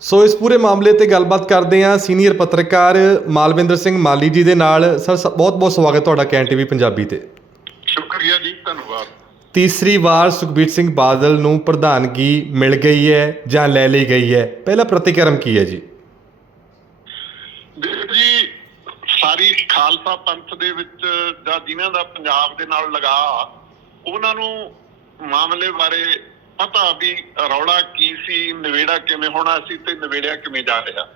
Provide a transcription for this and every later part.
ਸੋ ਇਸ ਪੂਰੇ ਮਾਮਲੇ ਤੇ ਗੱਲਬਾਤ ਕਰਦੇ ਹਾਂ ਸੀਨੀਅਰ ਪੱਤਰਕਾਰ ਮਾਲਵਿੰਦਰ ਸਿੰਘ ਮਾਲੀ ਜੀ ਦੇ ਨਾਲ। ਸਰ ਬਹੁਤ-ਬਹੁਤ ਸਵਾਗਤ ਤੁਹਾਡਾ ਕੈਨ ਟੀਵੀ ਪੰਜਾਬੀ ਤੇ। ਸ਼ੁਕਰੀਆ ਜੀ ਧੰਨਵਾਦ। ਤੀਸਰੀ ਵਾਰ ਸੁਖਬੀਰ ਸਿੰਘ ਬਾਦਲ ਨੂੰ ਪ੍ਰਧਾਨਗੀ ਮਿਲ ਗਈ ਹੈ ਜਾਂ ਲੈ ਲਈ ਗਈ ਹੈ? ਪਹਿਲਾ ਪ੍ਰਤੀਕਰਮ ਕੀ ਹੈ ਜੀ? ਜੀ ਸਾਰੀ ਖਾਲਸਾ ਪੰਥ ਦੇ ਵਿੱਚ ਜਾਂ ਜਿਨ੍ਹਾਂ ਦਾ ਪੰਜਾਬ ਦੇ ਨਾਲ ਲਗਾ ਉਹਨਾਂ ਨੂੰ ਮਾਮਲੇ ਬਾਰੇ ਪਤਾ ਵੀ ਰੌਲਾ ਕੀ ਸੀ ਨਵੇੜਾ ਕਿਵੇਂ ਹੋਣਾ ਸੀ ਤੇ ਨਵੇੜਿਆ ਕਿਵੇਂ ਜਾ ਰਿਹਾ।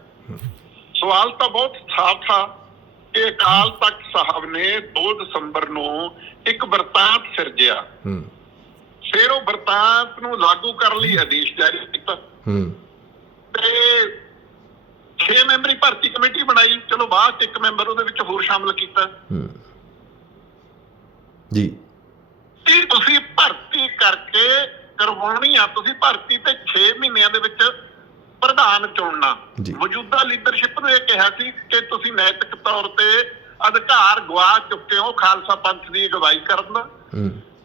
ਸਵਾਲ ਤਾਂ ਬਹੁਤ ਸਾਫ਼ ਥਾ ਕਿ ਅਕਾਲ ਤਖਤ ਸਾਹਿਬ ਨੇ 2 ਦਸੰਬਰ ਨੂੰ ਇੱਕ ਵਰਤਾਂਤ ਸਿਰਜਿਆ। ਹੂੰ। ਫਿਰ ਉਹ ਵਰਤਾਂਤ ਨੂੰ ਲਾਗੂ ਕਰਨ ਲਈ ਆਦੇਸ਼ ਜਾਰੀ ਕੀਤਾ। ਹੂੰ। ਤੇ 6 ਮੈਂਬਰੀ ਭਰਤੀ ਕਮੇਟੀ ਬਣਾਈ ਚਲੋ ਬਾਅਦ ਚ ਇੱਕ ਮੈਂਬਰ ਉਹਦੇ ਵਿੱਚ ਹੋਰ ਸ਼ਾਮਲ ਕੀਤਾ। ਹੂੰ। ਜੀ। ਤੁਸੀਂ ਭਰਤੀ ਕਰਕੇ ਕਰਵਾਉਣੀ ਆ ਤੁਸੀਂ ਭਰਤੀ ਤੇ 6 ਮਹੀਨਿਆਂ ਦੇ ਵਿੱਚ ਪ੍ਰਧਾਨ ਚੁਣਨਾ। ਮੌਜੂਦਾ ਲੀਡਰਸ਼ਿਪ ਨੂੰ ਇਹ ਕਿਹਾ ਸੀ ਕਿ ਤੁਸੀਂ ਨੈਤਿਕ ਤੌਰ ਤੇ ਅਧਿਕਾਰ ਗਵਾ ਚੁੱਕੇ ਹੋ ਖਾਲਸਾ ਪੰਥ ਦੀ ਅਗਵਾਈ ਕਰਨ। ਦਾ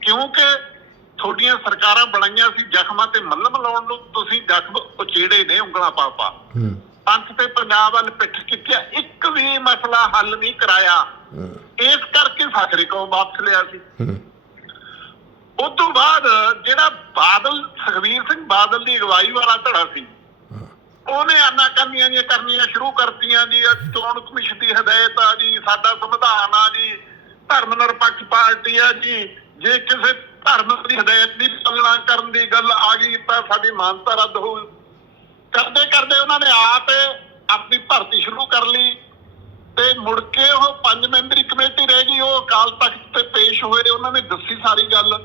ਕਿਉਂਕਿ ਤੁਹਾਡੀਆਂ ਸਰਕਾਰਾਂ ਬਣਾਈਆਂ ਸੀ ਜ਼ਖਮਾਂ ਤੇ ਮੱਲਮ ਲਾਉਣ ਨੂੰ ਤੁਸੀਂ ਜ਼ਖਮ ਉਚੇੜੇ ਨੇ ਉਂਗਲਾਂ ਪਾ ਪੰਥ ਤੇ ਪੰਜਾਬ ਵੱਲ ਪਿੱਠ ਕੀਤਾ ਇੱਕ ਵੀ ਮਸਲਾ ਹੱਲ ਨਹੀਂ ਕਰਾਇਆ। ਇਸ ਕਰਕੇ ਸਾਖਰੀ ਕੌਮ ਵਾਪਸ ਲਿਆ ਸੀ। ਉਸ ਤੋਂ ਬਾਅਦ ਜਿਹੜਾ ਬਾਦਲ ਸੁਖਵੀਰ ਸਿੰਘ ਬਾਦਲ ਦੀ ਅਗਵਾਈ ਵਾਲਾ ਧੜਾ ਸੀ ਉਹਨੇ ਆਨਾਕਾਨੀਆਂ ਦੀਆਂ ਕਰਨੀਆਂ ਸ਼ੁਰੂ ਕਰਤੀਆਂ ਜੀ ਚੋਣ ਕਮਿਸ਼ਨ ਦੀ ਹਦਾਇਤ ਆ ਜੀ ਸਾਡਾ ਸੰਵਿਧਾਨ ਆ ਜੀ ਧਰਮ ਨਿਰਪੱਖ ਪਾਰਟੀ ਆ ਜੀ ਜੇ ਕਿਸੇ ਧਰਮ ਦੀ ਹਦਾਇਤ ਦੀ ਪਾਲਣਾ ਕਰਨ ਦੀ ਗੱਲ ਆ ਗਈ ਤਾਂ ਸਾਡੀ ਮਾਨਤਾ ਰੱਦ ਹੋਊ। ਕਰਦੇ ਕਰਦੇ ਉਹਨਾਂ ਨੇ ਆਪ ਆਪਣੀ ਭਰਤੀ ਸ਼ੁਰੂ ਕਰ ਲਈ ਤੇ ਮੁੜ ਕੇ ਉਹ ਪੰਜ ਮੈਂਬਰੀ ਕਮੇਟੀ ਰਹਿ ਗਈ ਉਹ ਅਕਾਲ ਤਖਤ ਤੇ ਪੇਸ਼ ਹੋਏ ਉਹਨਾਂ ਨੇ ਦੱਸੀ ਸਾਰੀ ਗੱਲ।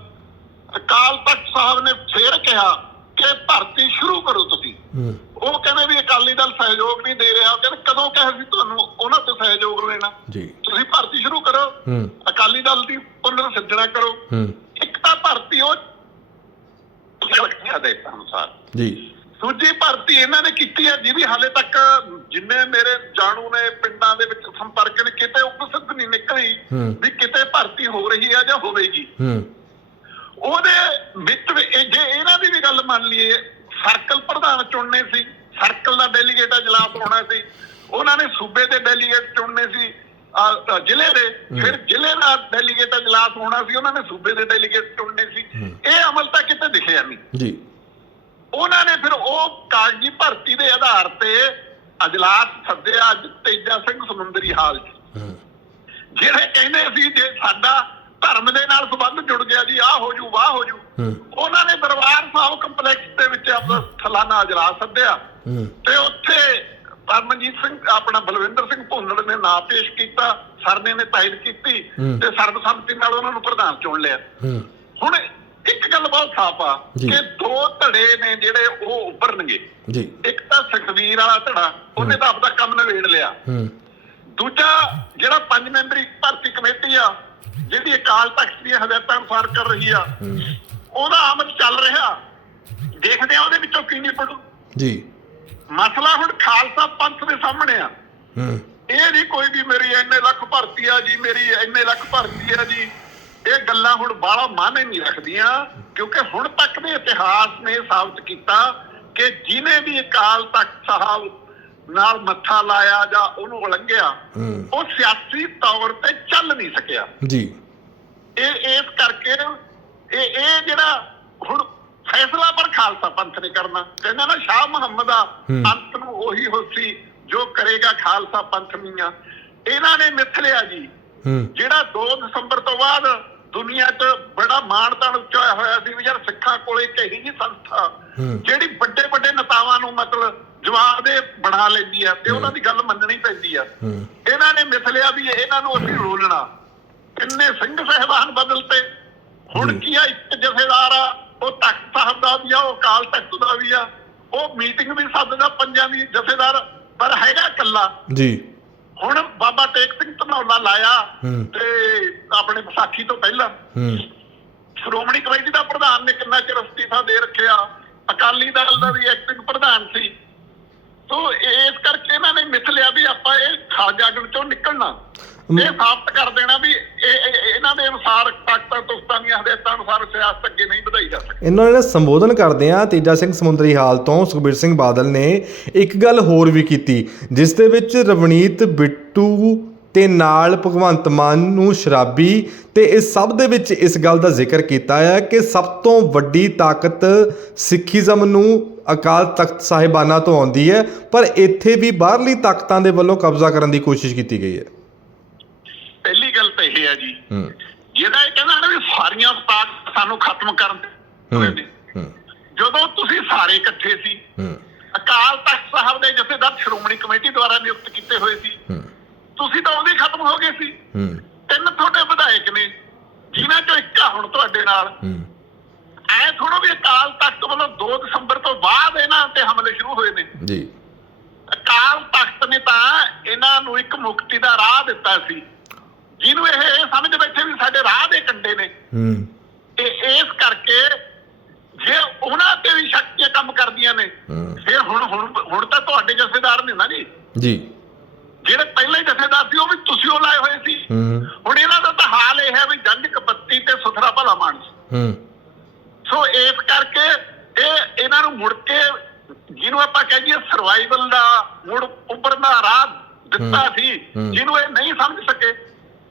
ਅਕਾਲ ਤਖਤ ਸਾਹਿਬ ਨੇ ਫੇਰ ਕਿਹਾ ਕਿ ਭਰਤੀ ਸ਼ੁਰੂ ਕਰੋ ਤੁਸੀਂ। ਉਹ ਕਹਿੰਦੇ ਵੀ ਅਕਾਲੀ ਦਲ ਸਹਿਯੋਗ ਨਹੀਂ ਦੇ ਰਿਹਾ। ਕਹਿੰਦੇ ਕਦੋਂ ਕਿਹਾ ਸੀ ਤੁਹਾਨੂੰ ਉਹਨਾਂ ਤੋਂ ਸਹਿਯੋਗ ਲੈਣਾ। ਤੁਸੀਂ ਭਰਤੀ ਸ਼ੁਰੂ ਕਰੋ। ਅਕਾਲੀ ਦਲ ਦੀ ਪੁਨਰ ਸਿਰਜਣਾ ਕਰੋ। ਇੱਕ ਤਾਂ ਭਰਤੀ ਉਹ ਹਦਾਇਤਾਂ ਅਨੁਸਾਰ। ਜੀ। ਦੂਜੀ ਭਰਤੀ ਇਹਨਾਂ ਨੇ ਕੀਤੀ ਹੈ ਜਿਹਦੀ ਹਾਲੇ ਤੱਕ ਜਿੰਨੇ ਮੇਰੇ ਜਾਣੂ ਨੇ ਪਿੰਡਾਂ ਦੇ ਵਿੱਚ ਸੰਪਰਕ ਨੇ ਕਿਤੇ ਉਪਸਥ ਨਹੀਂ ਨਿਕਲੀ। ਵੀ ਕਿਤੇ ਭਰਤੀ ਹੋ ਰਹੀ ਹੈ ਜਾਂ ਹੋਵੇਗੀ। ਹੂੰ। ਉਹਦੇ ਵਿੱਚ ਵੀ ਇਹ- ਜੇ ਇਹਨਾਂ ਦੀ ਵੀ ਗੱਲ ਮੰਨ ਲਈਏ ਸਰਕਲ ਪ੍ਰਧਾਨ ਚੁਣਨੇ ਸੀ ਸਰਕਲ ਦਾ ਡੈਲੀਗੇਟ ਇਜਲਾਸ ਹੋਣਾ ਸੀ ਉਹਨਾਂ ਨੇ ਸੂਬੇ ਦੇ ਡੈਲੀਗੇਟ ਚੁਣਨੇ ਸੀ ਅਹ, ਅਹ, ਜ਼ਿਲ੍ਹੇ ਦੇ ਫਿਰ ਜ਼ਿਲ੍ਹੇ ਦਾ ਡੈਲੀਗੇਟ ਇਜਲਾਸ ਹੋਣਾ ਸੀ ਉਹਨਾਂ ਨੇ ਸੂਬੇ ਦੇ ਡੈਲੀਗੇਟ ਚੁਣਨੇ ਸੀ। ਇਹ ਅਮਲ ਤਾਂ ਕਿਤੇ ਦਿਖਿਆ ਨਹੀਂ। ਜੀ। ਉਹਨਾਂ ਨੇ ਫਿਰ ਉਹ ਕਾਗਜ਼ੀ ਭਰਤੀ ਦੇ ਆਧਾਰ ਤੇ ਅਜਲਾਸ ਸੱਦਿਆ ਅੱਜ ਤੇਜਾ ਸਿੰਘ ਸਮੁੰਦਰੀ ਹਾਲ 'ਚ। ਜਿਹੜੇ ਕਹਿੰਦੇ ਸੀ ਜੇ ਸਾਡਾ ਧਰਮ ਦੇ ਨਾਲ ਸੰਬੰਧ ਜੁੜ ਗਿਆ ਜੀ ਆਹ ਹੋ ਜੂ ਵਾਹ ਹੋ ਜੂ। ਉਹਨਾਂ ਨੇ ਦਰਬਾਰ ਸਾਹਿਬ ਕੰਪਲੈਕਸ ਦੇ ਵਿੱਚ ਆਪਣਾ ਸਾਲਾਨਾ ਅਜਲਾਸ ਸੱਦਿਆ। ਤੇ ਉੱਥੇ ਪਰਮਜੀਤ ਸਿੰਘ ਆਪਣਾ ਬਲਵਿੰਦਰ ਸਿੰਘ ਭੁੰਨੜ ਨੇ ਨਾਂ ਪੇਸ਼ ਕੀਤਾ ਸਰਨੇ ਨੇ ਤਾਇਦ ਕੀਤੀ। ਤੇ ਸਰਬਸੰਮਤੀ ਨਾਲ ਉਹਨਾਂ ਨੂੰ ਪ੍ਰਧਾਨ ਚੁਣ ਲਿਆ। ਹੁਣ ਇੱਕ ਗੱਲ ਬਹੁਤ ਸਾਫ਼ ਆ। ਕਿ ਦੋ ਧੜੇ ਨੇ ਜਿਹੜੇ ਉਹ ਉੱਭਰਨਗੇ। ਜੀ। ਇੱਕ ਤਾਂ ਸੁਖਵੀਰ ਵਾਲਾ ਧੜਾ ਉਹਨੇ ਤਾਂ ਆਪਦਾ ਕੰਮ ਨਿਬੇੜ ਲਿਆ। ਹੂੰ। ਦੂਜਾ ਜਿਹੜਾ ਪੰਜ ਮੈਂਬਰੀ ਭਰਤੀ ਕਮੇਟੀ ਆ ਜਿਹਦੀ ਅਕਾਲ ਤਖਤ ਦੀਆਂ ਹਦਾਇਤਾਂ ਅਨੁਸਾਰ ਕਰ ਰਹੀ ਆ ਉਹਦਾ ਆਮਦ ਚੱਲ ਰਿਹਾ। ਦੇਖਦੇ ਆ ਉਹਦੇ ਵਿੱਚੋਂ ਕੀ ਨਿਕਲੂ। ਜੀ। ਮਸਲਾ ਹੁਣ ਖਾਲਸਾ ਪੰਥ ਦੇ ਸਾਹਮਣੇ ਆ। ਇਹ ਨਹੀਂ ਕੋਈ ਵੀ ਮੇਰੀ ਇੰਨੇ ਲੱਖ ਭਰਤੀ ਆ ਜੀ ਮੇਰੀ ਇੰਨੇ ਲੱਖ ਭਰਤੀ ਆ ਜੀ। ਇਹ ਗੱਲਾਂ ਹੁਣ ਬਾਹਲਾ ਮਾਨੇ ਨਹੀਂ ਰੱਖਦੀਆਂ ਕਿਉਂਕਿ ਹੁਣ ਤੱਕ ਦੇ ਇਤਿਹਾਸ ਨੇ ਸਾਬਤ ਕੀਤਾ ਕਿ ਜਿਨੇ ਵੀ ਅਕਾਲ ਤਖਤ ਸਾਹਿਬ ਨਾਲ ਮੱਥਾ ਲਾਇਆ ਜਾਂ ਉਹਨੂੰ ਉਲੰਘਿਆ ਹੂੰ। ਉਹ ਸਿਆਸੀ ਤੌਰ ਤੇ ਚੱਲ ਨਹੀਂ ਸਕਿਆ। ਜੀ। ਇਹ ਇਸ ਕਰਕੇ ਇਹ ਇਹ ਜਿਹੜਾ ਹੁਣ ਫੈਸਲਾ ਪਰ ਖਾਲਸਾ ਪੰਥ ਨੇ ਕਰਨਾ ਕਹਿੰਦਾ ਨਾ ਸ਼ਾਹ ਮੁਹੰਮਦ ਆ ਹੂੰ। ਅੰਤ ਨੂੰ ਉਹੀ ਹੋਸੀ ਜੋ ਕਰੇਗਾ ਖਾਲਸਾ ਪੰਥ ਮੀਆਂ ਇਹਨਾਂ ਨੇ ਮਿੱਥ ਲਿਆ ਜੀ। ਜਿਹੜਾ 2 ਦਸੰਬਰ ਤੋਂ ਬਾਅਦ ਦੁਨੀਆ 'ਚ ਬੜਾ ਮਾਣਤਾਣ ਉੱਚਾ ਹੋਇਆ ਸੀ ਵੀ ਯਾਰ ਸਿੱਖਾਂ ਕੋਲੇ ਇੱਕ ਇਹੀ ਜਿਹੀ ਸੰਸਥਾ। ਜਿਹੜੀ ਵੱਡੇ ਵੱਡੇ ਨੇਤਾਵਾਂ ਨੂੰ ਮਤਲਬ ਜਵਾਬ ਦੇ ਬਣਾ ਲੈਂਦੀ ਆ ਤੇ ਉਹਨਾਂ ਦੀ ਗੱਲ ਮੰਨਣੀ ਪੈਂਦੀ ਆ। ਇਹਨਾਂ ਨੇ ਮਿਥਲਿਆ ਵੀ ਇਹਨਾਂ ਨੂੰ ਅਸੀਂ ਰੋਲਣਾ। ਕਿੰਨੇ ਸਿੰਘ ਸਹਿਬਾਨ ਬਦਲਤੇ। ਹੁਣ ਜੀ। ਕੀ ਆ ਇੱਕ ਜਥੇਦਾਰ ਆ ਉਹ ਤਖਤ ਸਾਹਿਬ ਦਾ ਵੀ ਆ ਉਹ ਕਾਲ ਤਖਤ ਦਾ ਵੀ ਆ। ਉਹ ਮੀਟਿੰਗ ਵੀ ਸੱਦਦਾ ਪੰਜਾਂ ਦੀ ਜਥੇਦਾਰ ਪਰ ਹੈਗਾ ਇਕੱਲਾ। ਜੀ। ਹੁਣ ਬਾਬਾ ਟੇਕ ਸਿੰਘ ਧਨੌਲਾ ਲਾਇਆ। ਤੇ ਆਪਣੇ ਵਿਸਾਖੀ ਤੋਂ ਪਹਿਲਾਂ ਸ਼੍ਰੋਮਣੀ ਕਮੇਟੀ ਦਾ ਪ੍ਰਧਾਨ ਨੇ ਕਿੰਨਾ ਚਿਰ ਅਸਤੀਫਾ ਦੇ ਰੱਖਿਆ? ਅਕਾਲੀ ਦਲ ਦਾ ਵੀ ਐਕਟਿੰਗ ਪ੍ਰਧਾਨ ਸੀ। ਸੋ ਇਸ ਕਰਕੇ ਇਹਨਾਂ ਨੇ ਮਿਥ ਲਿਆ ਵੀ ਆਪਾਂ ਇਹ ਖਾਲਜਾਗੜ ਚੋਂ ਨਿਕਲਣਾ। ਮ- ਇਹ ਸਾਬਤ ਕਰ ਦੇਣਾ ਵੀ ਇਹ ਇਹ- ਇਹਨਾਂ ਦੇ ਅਨੁਸਾਰ ਤਾਕਤਾਂ ਤੁਸਤਾਂ ਦੀਆਂ ਹਦਾਇਤਾਂ ਅਨੁਸਾਰ ਸਿਆਸਤ ਅੱਗੇ ਨਹੀਂ ਵਧਾਈ ਜਾ ਸਕਦੀ। ਇਹਨਾਂ ਨੇ ਸੰਬੋਧਨ ਕਰਦੇ ਆ ਤੇਜਾ ਸਿੰਘ ਸਮੁੰਦਰੀ ਹਾਲ ਤੋਂ ਸੁਖਬੀਰ ਸਿੰਘ ਬਾਦਲ ਨੇ ਇੱਕ ਗੱਲ ਹੋਰ ਵੀ ਕੀਤੀ ਜਿਸ ਦੇ ਵਿੱਚ ਰਵਨੀਤ ਬਿੱਟੂ ਤੇ ਨਾਲ ਭਗਵੰਤ ਮਾਨ ਨੂੰ ਸ਼ਰਾਬੀ ਤੇ ਇਸ ਸਭ ਦੇ ਵਿੱਚ ਇਸ ਗੱਲ ਦਾ ਜ਼ਿਕਰ ਕੀਤਾ ਹੈ ਕਿ ਸਭ ਤੋਂ ਵੱਡੀ ਤਾਕਤ ਸਿੱਖੀਜ਼ਮ ਨੂੰ ਅਕਾਲ ਤਖਤ ਸਾਹਿਬਾਨਾਂ ਤੋਂ ਆਉਂਦੀ ਹੈ ਪਰ ਇੱਥੇ ਵੀ ਬਾਹਰਲੀ ਤਾਕਤਾਂ ਦੇ ਵੱਲੋਂ ਕਬਜ਼ਾ ਕਰਨ ਦੀ ਕੋਸ਼ਿਸ਼ ਕੀਤੀ ਗਈ ਹੈ। ਪਹਿਲੀ ਗੱਲ ਤਾਂ ਇਹ ਹੈ ਜੀ ਜਿਹੜਾ ਇਹ ਕਹਿੰਦਾ ਨਾ ਵੀ ਸਾਰੀਆਂ ਤਾਕਤਾਂ ਸਾਨੂੰ ਖਤਮ ਕਰਨ ਦੇ ਜਦੋਂ ਤੁਸੀਂ ਸਾਰੇ ਇਕੱਠੇ ਸੀ ਅਕਾਲ ਤਖਤ ਸਾਹਿਬ ਦੇ ਜਥੇਦਾਰ ਸ਼੍ਰੋਮਣੀ ਕਮੇਟੀ ਦੁਆਰਾ ਨਿਯੁਕਤ ਕੀਤੇ ਹੋਏ ਸੀ ਤੁਸੀਂ ਤਾਂ ਉਹਦੇ ਖਤਮ ਹੋ ਗਏ ਸੀ। ਹੂੰ। ਤਿੰਨ ਤੁਹਾਡੇ ਵਿਧਾਇਕ ਨੇ ਜਿਨ੍ਹਾਂ ਚੋਂ ਇੱਕ ਆ ਹੁਣ ਤੁਹਾਡੇ ਨਾਲ। ਹੂੰ। ਐ ਥੋੜੋ ਵੀ ਅਕਾਲ ਤਖਤ ਵੱਲੋਂ 2 ਦਸੰਬਰ ਤੋਂ ਬਾਅਦ ਇਹਨਾਂ ਤੇ ਹਮਲੇ ਸ਼ੁਰੂ ਹੋਏ ਨੇ। ਜੀ। ਅਕਾਲ ਤਖਤ ਨੇ ਤਾਂ ਇਹਨਾਂ ਨੂੰ ਇੱਕ ਮੁਕਤੀ ਦਾ ਰਾਹ ਦਿੱਤਾ ਸੀ। ਜਿਹਨੂੰ ਇਹ ਸਮਝ ਬੈਠੇ ਵੀ ਸਾਡੇ ਰਾਹ ਦੇ ਕੰਡੇ ਨੇ। ਹੂੰ। ਤੇ ਇਸ ਕਰਕੇ ਜੇ ਉਹਨਾਂ ਤੇ ਵੀ ਸ਼ਕਤੀਆਂ ਕੰਮ ਕਰਦੀਆਂ ਨੇ ਫਿਰ ਹੁਣ ਹੁਣ ਹੁਣ ਤਾਂ ਤੁਹਾਡੇ ਜਥੇਦਾਰ ਨੇ ਨਾ ਜੀ। ਜੀ। ਜਿਹੜੇ ਪਹਿਲੇ ਜਥੇਦਾਰ ਸੀ ਉਹ ਵੀ ਤੁਸੀਂ ਉਹ ਲਾਏ ਹੋਏ ਸੀ। ਹੂੰ। ਹੁਣ ਇਹਨਾਂ ਦਾ ਤਾਂ ਹਾਲ ਇਹ ਹੈ ਵੀ ਜੰਜ ਕਪੱਤੀ ਤੇ ਸੁਥਰਾ ਭਲਾ ਮਾਨਸ ਹੂੰ। ਸੋ ਇਸ ਕਰਕੇ ਇਹ ਇਹਨਾਂ ਨੂੰ ਮੁੜ ਕੇ ਜਿਹਨੂੰ ਆਪਾਂ ਕਹੀਏ ਸਰਵਾਈਵਲ ਦਾ ਮੁੜ ਉੱਪਰਨ ਦਾ ਰਾਹ ਦਿੱਤਾ ਹੂੰ, ਸੀ ਹੂੰ। ਜਿਹਨੂੰ ਇਹ ਨਹੀਂ ਸਮਝ ਸਕੇ।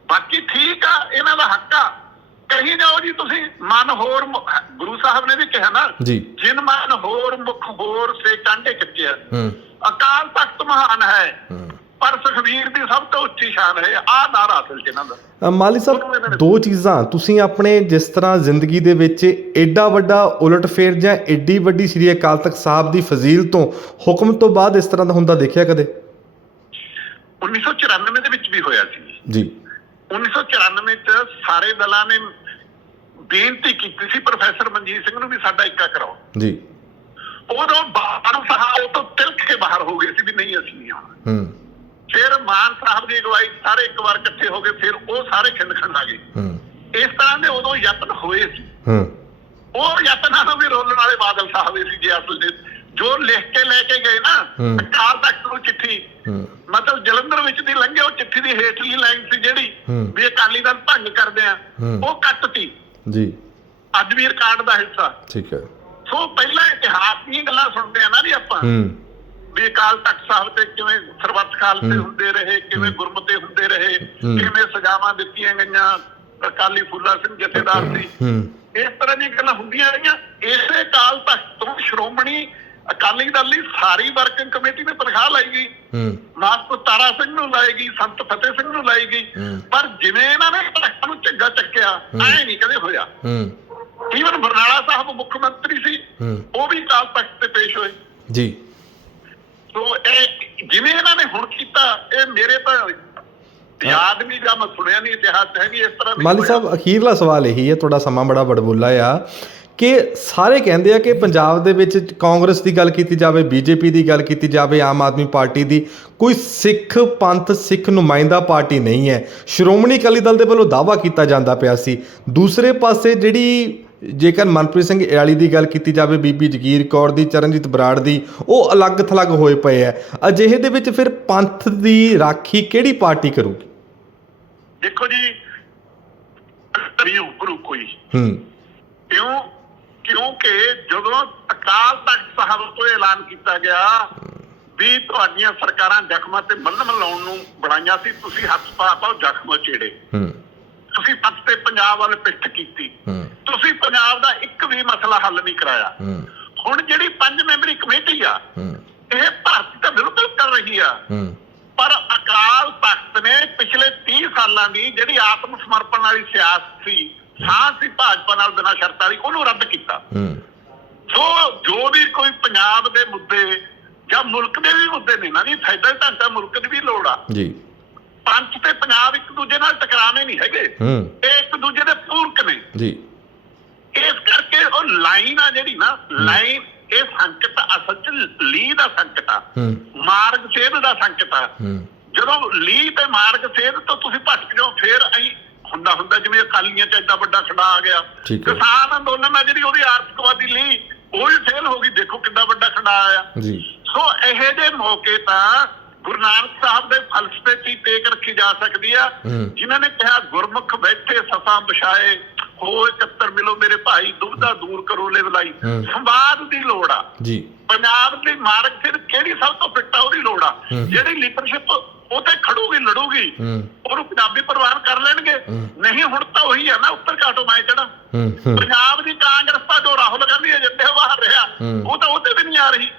ਬਾਕੀ ਠੀਕ ਆ ਇਹਨਾਂ ਦਾ ਹੱਕ ਆ। ਕਹੀ ਜਾਓ ਜੀ ਤੁਸੀਂ ਮਨ ਹੋਰ ਗੁਰੂ ਸਾਹਿਬ ਨੇ ਵੀ ਕਿਹਾ ਨਾ ਜਿਨ ਮਨ ਹੋਰ ਮੁਖ ਹੋਰ ਸੇ ਕਾਂਡੇ ਹੂੰ। ਅਕਾਲ ਤਖਤ ਮਹਾਨ ਹੈ। ਹੂੰ। ਪਰ ਸੁਖਵੀਰ ਦੀ ਸਭ ਤੋਂ ਉੱਚੀ ਸ਼ਾਨ ਹੈ ਆਹ ਨਾਰਾ ਅਸਲ ਚ ਇਹਨਾਂ ਦਾ। ਮਾਲੀ ਸਾਹਿਬ ਦੋ ਚੀਜ਼ਾਂ ਤੁਸੀਂ ਆਪਣੇ ਜਿਸ ਤਰ੍ਹਾਂ ਜ਼ਿੰਦਗੀ ਦੇ ਵਿੱਚ ਐਡਾ ਵੱਡਾ ਉਲਟਫੇਰ ਜਾਂ ਐਡੀ ਵੱਡੀ ਸ੍ਰੀ ਅਕਾਲ ਤਖਤ ਸਾਹਿਬ ਦੀ ਫਜ਼ੀਲ ਤੋਂ ਹੁਕਮ ਤੋਂ ਬਾਅਦ ਇਸ ਤਰ੍ਹਾਂ ਦਾ ਹੁੰਦਾ ਦੇਖਿਆ ਕਦੇ? 1994 ਦੇ ਵਿੱਚ ਵੀ ਹੋਇਆ ਸੀ। ਜੀ। 1994 ਚ ਸਾਰੇ ਦਲਾਂ ਨੇ ਬੇਨਤੀ ਕੀਤੀ ਸੀ ਪ੍ਰੋਫੈਸਰ ਮਨਜੀਤ ਸਿੰਘ ਨੂੰ ਵੀ ਸਾਡਾ ਇੱਕਾ ਕਰਾਓ। ਜੀ। ਉਦੋਂ ਬਾਹਰ ਸਾਹਿਬ ਤੋਂ ਤਿਲਕ ਕੇ ਬਾਹਰ ਹੋ ਗਏ ਸੀ ਵੀ ਨਹੀਂ ਅਸੀਂ ਨਹੀਂ ਆਉਣਾ। ਹੂੰ। ਮਾਨ ਸਾਹਿਬ ਦੀ ਅਗਵਾਈ ਸਾਰੇ ਇੱਕ ਵਾਰ ਇਕੱਠੇ ਹੋ ਗਏ ਫਿਰ ਉਹ ਸਾਰੇ ਖਿੰਡ ਖੰਡ ਆ ਗਏ। ਹੂੰ। ਇਸ ਤਰ੍ਹਾਂ ਦੇ ਉਦੋਂ ਯਤਨ ਹੋਏ ਸੀ। ਹੂੰ। ਉਹ ਯਤਨਾਂ ਨੂੰ ਵੀ ਰੋਲਣ ਵਾਲੇ ਬਾਦਲ ਸਾਹਿਬ ਸੀ ਜੇ ਅਸਲ ਦੇ। ਜੋ ਲਿਖ ਕੇ ਲੈ ਕੇ ਗਏ ਨਾ। ਅਕਾਲ ਤਖਤ ਨੂੰ ਚਿੱਠੀ। ਹੂੰ। ਮਤਲਬ ਜਲੰਧਰ ਵਿੱਚ ਦੀ ਲੰਘੇ ਉਹ ਚਿੱਠੀ ਦੀ ਹੇਠਲੀ ਲਾਈਨ ਸੀ ਜਿਹੜੀ। ਵੀ ਅਕਾਲੀ ਦਲ ਭੰਗ ਕਰਦੇ ਆ। ਉਹ ਕੱਟਤੀ ਜੀ। ਅੱਜ ਵੀ ਰਿਕਾਰਡ ਦਾ ਹਿੱਸਾ। ਠੀਕ ਹੈ। ਸੋ ਪਹਿਲਾਂ ਇਤਿਹਾਸ ਦੀਆਂ ਗੱਲਾਂ ਸੁਣਦੇ ਆ ਨਾ ਜੀ ਆਪਾਂ। ਹੂੰ। ਵੀ ਅਕਾਲ ਤਖਤ ਸਾਹਿਬ ਤੇ ਕਿਵੇਂ ਸਰਬੱਤ ਖਾਲਸੇ। ਹੁੰਦੇ ਰਹੇ ਕਿਵੇਂ ਗੁਰਮਤੇ ਹੁੰਦੇ ਰਹੇ। ਕਿਵੇਂ ਸਜ਼ਾਵਾਂ ਦਿੱਤੀਆਂ ਗਈਆਂ ਅਕਾਲੀ ਫੂਲਾ ਸਿੰਘ ਜਥੇਦਾਰ ਸੀ ਇਸ ਤਰ੍ਹਾਂ ਦੀਆਂ ਗੱਲਾਂ ਹੁੰਦੀਆਂ ਰਹੀਆਂ। ਇਸੇ ਕਾਲ ਤੱਕ ਤੋਂ ਸ਼੍ਰੋਮਣੀ ਅਕਾਲੀ ਦਲ ਲਈ ਸਾਰੀ ਵਰਕਿੰਗ ਕਮੇਟੀ ਨੇ ਤਨਖਾਹ ਲਾਈ ਗਈ। ਮਾਸਟਰ ਤਾਰਾ ਸਿੰਘ ਨੂੰ ਲਾਈ ਗਈ ਸੰਤ ਫਤਿਹ ਸਿੰਘ ਨੂੰ ਲਾਈ ਗਈ। ਪਰ ਜਿਵੇਂ ਇਹਨਾਂ ਨੇ ਤਖਤ ਨੂੰ ਝੱਗਾ ਚੱਕਿਆ। ਐ ਨਹੀਂ ਕਦੇ ਹੋਇਆ। ਈਵਨ ਬਰਨਾਲਾ ਸਾਹਿਬ ਮੁੱਖ ਮੰਤਰੀ ਸੀ ਉਹ ਵੀ ਕਾਲ ਤਖਤ ਤੇ ਪੇਸ਼ ਹੋਏ। ਜੀ। ਜਿਵੇਂ ਇਹਨਾਂ ਨੇ ਹੁਣ ਕੀਤਾ ਇਹ ਮੇਰੇ ਤਾਂ ਯਾਦ ਨਹੀਂ ਜਾਂ ਮੈਂ ਸੁਣਿਆ ਨਹੀਂ ਇਤਿਹਾਸ ਹੈ ਵੀ ਇਸ ਤਰ੍ਹਾਂ ਮਾਲੀ। ਸਾਹਿਬ ਅਖੀਰਲਾ ਸਵਾਲ ਇਹੀ ਹੈ ਤੁਹਾਡਾ ਸਮਾਂ ਬੜਾ ਬੜਬੁੱਲਾ ਆ ਕਿ ਸਾਰੇ ਕਹਿੰਦੇ ਆ ਕਿ ਪੰਜਾਬ ਦੇ ਵਿੱਚ ਕਾਂਗਰਸ ਦੀ ਗੱਲ ਕੀਤੀ ਜਾਵੇ ਬੀਜੇਪੀ ਦੀ ਗੱਲ ਕੀਤੀ ਜਾਵੇ ਆਮ ਆਦਮੀ ਪਾਰਟੀ ਦੀ ਕੋਈ ਸਿੱਖ ਪੰਥ ਸਿੱਖ ਨੁਮਾਇੰਦਾ ਪਾਰਟੀ ਨਹੀਂ ਹੈ। ਸ਼੍ਰੋਮਣੀ ਅਕਾਲੀ ਦਲ ਦੇ ਵੱਲੋਂ ਦਾਵਾ ਕੀਤਾ ਜਾਂਦਾ ਪਿਆ ਸੀ। ਦੂਸਰੇ ਪਾਸੇ ਜਿਹੜੀ ਜੇਕਰ ਮਨਪ੍ਰੀਤ ਸਿੰਘ ਇਆਲੀ ਦੀ ਗੱਲ ਕੀਤੀ ਜਾਵੇ ਬੀਬੀ ਜਗੀਰ ਕੌਰ ਦੀ ਚਰਨਜੀਤ ਬਰਾੜ ਦੀ ਉਹ ਅਲੱਗ ਥਲੱਗ ਹੋਏ ਪਏ ਆ ਅਜਿਹੇ ਦੇ ਵਿੱਚ ਫਿਰ ਪੰਥ ਦੀ ਰਾਖੀ ਕਿਹੜੀ ਪਾਰਟੀ ਕਰੂਗੀ? ਦੇਖੋ ਜੀ ਵੀ ਉਪਰੂ ਕੋਈ। ਹੂੰ। ਕਿਉਂ? ਕਿਉਂਕਿ ਜਦੋਂ ਅਕਾਲ ਤਖਤ ਸਾਹਿਬ ਤੋਂ ਐਲਾਨ ਕੀਤਾ ਗਿਆ ਵੀ ਤੁਹਾਡੀਆਂ ਸਰਕਾਰਾਂ ਜ਼ਖਮਾਂ ਤੇ ਮੱਲਮ ਲਾਉਣ ਨੂੰ ਬਣਾਈਆਂ ਸੀ ਤੁਸੀਂ ਹੱਥ ਪਾ ਪਾਓ ਜ਼ਖਮ ਚੇੜੇ ਹੂੰ। ਤੁਸੀਂ ਪੰਜ ਤੇ ਪੰਜਾਬ ਵੱਲ ਪਿੱਠ ਕੀਤੀ। ਹੂੰ। ਤੁਸੀਂ ਪੰਜਾਬ ਦਾ ਇੱਕ ਵੀ ਮਸਲਾ ਹੱਲ ਨਹੀਂ ਕਰਾਇਆ। ਹੁਣ ਜਿਹੜੀ ਪੰਜ ਮੈਂਬਰੀ ਕਮੇਟੀ ਆ ਇਹ ਭਾਰਤ ਦਾ ਬਿਲਕੁਲ ਕਰ ਰਹੀ ਆ। ਪਰ ਅਕਾਲ ਤਖਤ ਨੇ ਪਿਛਲੇ 30 ਸਾਲਾਂ ਦੀ ਜਿਹੜੀ ਆਤਮ ਸਮਰਪਣ ਵਾਲੀ ਸਿਆਸਤ ਸੀ ਸਾਹ ਸੀ ਭਾਜਪਾ ਨਾਲ ਬਿਨਾਂ ਸ਼ਰਤਾਂ ਦੀ ਉਹਨੂੰ ਰੱਦ ਕੀਤਾ। ਸੋ ਜੋ ਵੀ ਕੋਈ ਪੰਜਾਬ ਦੇ ਮੁੱਦੇ ਜਾਂ ਮੁਲਕ ਦੇ ਵੀ ਮੁੱਦੇ ਨੇ ਨਾ ਜੀ ਫੈਡਰਲ ਢਾਂਚਾ ਮੁਲਕ ਦੀ ਵੀ ਲੋੜ ਆ। ਜੀ। ਪੰਜ ਤੇ ਪੰਜਾਬ ਇੱਕ ਦੂਜੇ ਨਾਲ ਟਕਰਾਣੇ ਨਹੀਂ ਹੈਗੇ। ਇਹ ਇੱਕ ਦੂਜੇ ਦੇ ਪੂਰਕ ਨੇ। ਜੀ। ਇਸ ਕਰਕੇ ਉਹ ਲਾਈਨ ਆ ਜਿਹੜੀ ਨਾ ਲਾਈਨ ਇਹ ਸੰਕਟ ਅਸਲ ਚ ਲੀ ਦਾ ਸੰਕਟ ਆ। ਮਾਰਗ ਸੇਧ ਦਾ ਸੰਕਟ ਆ। ਜਦੋਂ ਲੀ ਤੇ ਮਾਰਗ ਸੇਧ ਤੋਂ ਤੁਸੀਂ ਭਟਕ ਜਾਓ ਫੇਰ ਅਈ ਹੁੰਦਾ ਹੁੰਦਾ ਜਿਵੇਂ ਅਕਾਲੀਆਂ ਚ ਐਡਾ ਵੱਡਾ ਖੜਾ ਆ ਗਿਆ। ਕਿਸਾਨ ਅੰਦੋਲਨ ਆ ਜਿਹੜੀ ਉਹਦੀ ਆਰਥਿਕਵਾਦੀ ਲੀ ਉਹ ਵੀ ਫੇਲ ਹੋ ਗਈ। ਦੇਖੋ ਕਿੰਨਾ ਵੱਡਾ ਖੜਾ ਆਇਆ। ਜੀ। ਸੋ ਇਹੋ ਜਿਹੇ ਮੌਕੇ ਤਾਂ ਗੁਰੂ ਨਾਨਕ ਸਾਹਿਬ ਦੇ ਫਲਸਫੇ ਹੀ ਟੇਕ ਰੱਖੀ ਜਾ ਸਕਦੀ ਆ। ਜਿਨ੍ਹਾਂ ਨੇ ਕਿਹਾ ਗੁਰਮੁਖ ਬੈਠੇ ਸਫਾ ਵਿਛਾਏ ਹੋ ਇਕੱਤਰ ਮਿਲੋ ਮੇਰੇ ਭਾਈ ਦੁਬਦਾ ਦੂਰ ਕਰੋ ਲੈ ਬਲਾਈ। ਸੰਵਾਦ ਦੀ ਲੋੜ ਆ। ਜੀ। ਪੰਜਾਬ ਦੀ ਮਾਰਗ ਫਿਰ ਕਿਹੜੀ ਸਭ ਤੋਂ ਫਿੱਟ ਆ ਉਹਦੀ ਲੋੜ ਆ। ਜਿਹੜੀ ਲੀਡਰਸ਼ਿਪ ਉਹ ਤੇ ਖੜੂਗੀ ਲੜੂਗੀ ਉਹਨੂੰ ਪੰਜਾਬੀ ਪਰਿਵਾਰ ਕਰ ਲੈਣਗੇ। ਨਹੀਂ ਹੁਣ ਤਾਂ ਉਹੀ ਆ ਨਾ ਉੱਤਰ ਘਾਟੋ ਮੈਂ ਚੜਾ ਪੰਜਾਬ ਦੀ ਕਾਂਗਰਸ ਤਾਂ ਜੋ ਰਾਹੁਲ ਗਾਂਧੀ ਏਜੰਡੇ ਬਾਹਰ ਰਿਹਾ। ਉਹ ਤਾਂ ਉਹਤੇ ਵੀ ਨਹੀਂ ਆ ਰਹੀ।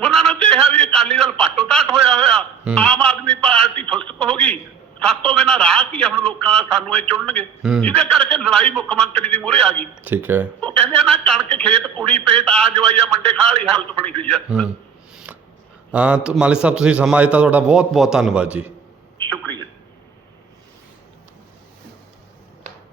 ਉਹਨਾਂ ਨੂੰ ਹੈ ਵੀ ਅਕਾਲੀ ਦਲ ਪਾਟੋ ਟਾਟ ਹੋਇਆ। ਹੋਇਆ। ਆਮ ਆਦਮੀ ਪਾਰਟੀ ਫੁਸਕ ਹੋ ਗਈ ਸਾਤੋਂ ਬਿਨਾਂ ਰਾਹ ਕੀ ਆ ਹੁਣ ਲੋਕਾਂ ਦਾ? ਸਾਨੂੰ ਇਹ ਚੁਣਨਗੇ। ਹੂੰ। ਜਿਹਦੇ ਕਰਕੇ ਲੜਾਈ ਮੁੱਖ ਮੰਤਰੀ ਦੀ ਮੂਹਰੇ ਆ ਗਈ। ਠੀਕ ਹੈ। ਉਹ ਕਹਿੰਦੇ ਆ ਨਾ ਕਣਕ ਖੇਤ ਕੁੜੀ ਪੇਟ ਆ ਜਵਾਈਆ ਮੰਡੇ ਖਾਹ ਵਾਲੀ ਹਾਲਤ ਬਣੀ ਹੋਈ ਆ। ਹੂੰ। ਹਾਂ ਤਾਂ ਮਾਲੀ ਸਾਹਿਬ ਤੁਸੀਂ ਸਮਾਂ ਦਿੱਤਾ ਤੁਹਾਡਾ ਬਹੁਤ ਬਹੁਤ ਧੰਨਵਾਦ ਜੀ।